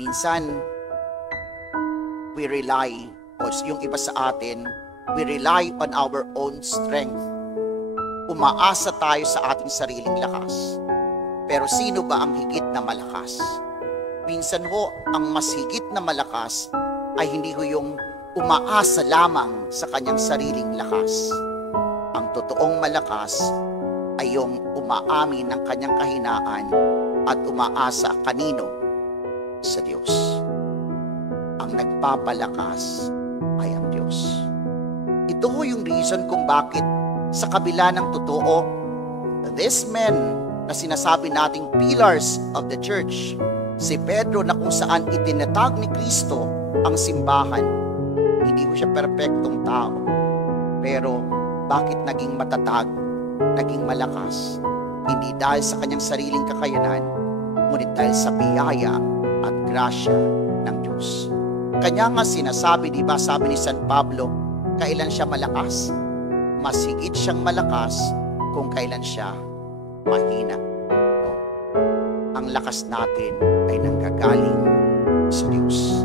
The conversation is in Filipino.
Minsan, we rely, o yung iba sa atin, we rely on our own strength. Umaasa tayo sa ating sariling lakas. Pero sino ba ang higit na malakas? Minsan ho, ang mas higit na malakas ay hindi ho yung umaasa lamang sa kanyang sariling lakas. Ang totoong malakas ay yung umaamin ng kanyang kahinaan at umaasa kanino? Sa Diyos. Ang nagpapalakas ay ang Diyos. Ito ho yung reason kung bakit sa kabila ng totoo, these men na sinasabi nating pillars of the church, si Pedro na kung saan itinatag ni Kristo ang simbahan, hindi ko siya perpektong tao. Pero bakit naging matatag, naging malakas? Hindi dahil sa kanyang sariling kakayanan, ngunit dahil sa biyaya at grasya ng Diyos. Kanya nga sinasabi, di ba, sabi ni San Pablo, kailan siya malakas? Mas higit siyang malakas kung kailan siya mahina. Ang lakas natin ay nanggagaling sa Diyos.